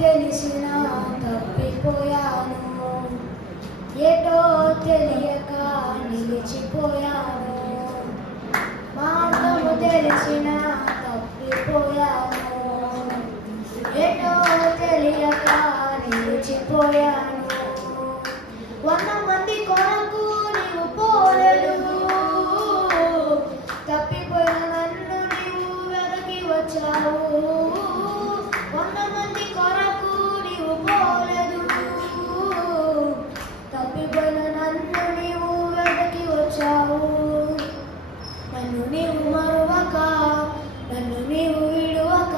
తెలిసినా తప్పిపోయాను, ఏటో తెలియక నిలిచిపోయాను. మార్గము తెలిసినా తప్పిపోయాను, ఏటో తెలియక నిలిచిపోయాను. 100 మంది కొరకు నీవు పోలేదు, తప్పిపోయిన నన్ను నీవు వెనక్కి వచ్చావు. 100 మంది కొరకు నీవు పోలేదు, తప్పిపోయిన నన్ను నీవు వెనక్కి వచ్చావు. నన్ను నీవు మరువక, నన్ను నీవు విడువక,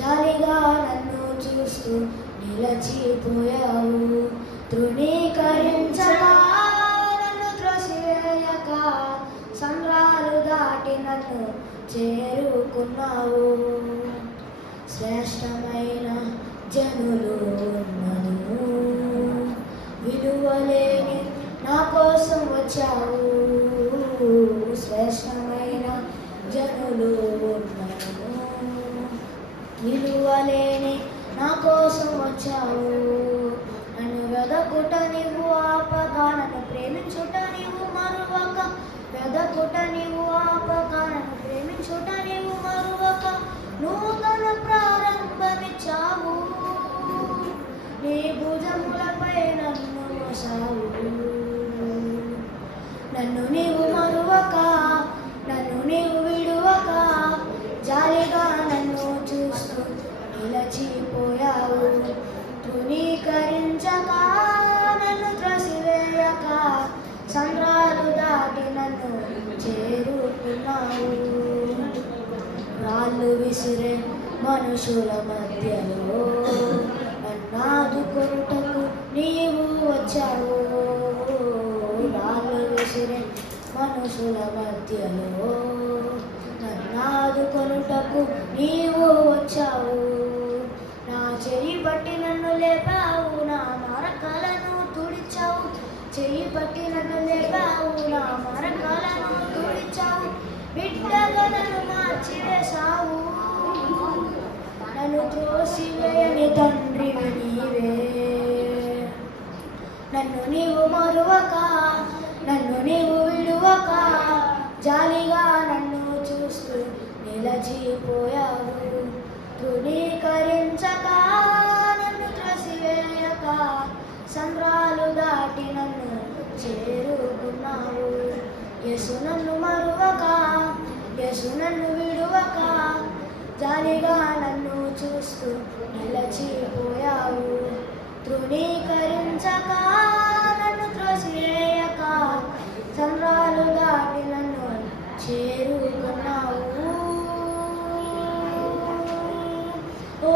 జాలిగా నన్ను చూస్తూ నిలచిపోయావు. తృణీకరించక, నన్ను త్రోసివేయక, సంద్రాలు దాటి నన్ను చేరుకున్నావు. శ్రేష్టమైన జనులు నన్ను విలువలేని నా కోసం వచ్చావు. శ్రేష్టమైన జనులు నన్ను విలువలేని నా కోసం వచ్చావు. నన్ను వెదకుట నీవు ఆపక, నన్ను ప్రేమించుట నీవు మరువక, వెదకుట నీవు ఆపక, నన్ను ప్రేమించుట నీవు మరువక, నూతన ప్రారంభమిచ్చావు. నీ భుజములపై నన్ను మోసావు. నన్ను నీవు మరువక, నన్ను నీవు విడువక, జాలిగా నన్ను చూస్తూ నిలచిపోయావు. తృణీకరించక, నన్ను త్రసివేయక, సంద్రాలు దాటి నన్ను చేరుకున్నావు. రాళ్ళు విసిరే మనుషుల మధ్యలో నన్నాదుకొనుటకు నీవు వచ్చావు. రాళ్ళు విసిరే మనుషుల మధ్యలో నన్నాదుకొనుటకు నీవు వచ్చావు. నా చెయ్యి పట్టి నన్ను లేపావు, నా మరకలను తుడిచావు. చెయ్యి పట్టి నన్ను లేపావు, నా మరకలను తుడిచావు. బిడ్డగా నన్ను మార్చివేశావు. నన్ను త్రోసివేయని తండ్రివి నీవే. నన్ను నీవు మరువక, నన్ను నీవు విడువక, జాలిగా నన్ను చూస్తూ నిలచిపోయావు. తృణీకరించక, నన్ను త్రసివేయక, సంద్రాలు దాటి నన్ను చేరుకున్నావు. యేసు నన్ను మరువక, యేసు నన్ను విడువక, జాలిగా నన్ను చూస్తూ నిలచిపోయావు. తృణీకరించక, నన్ను త్రోసివేయక, సంద్రాలు దాటి నన్ను చేరుకున్నావు. ఓ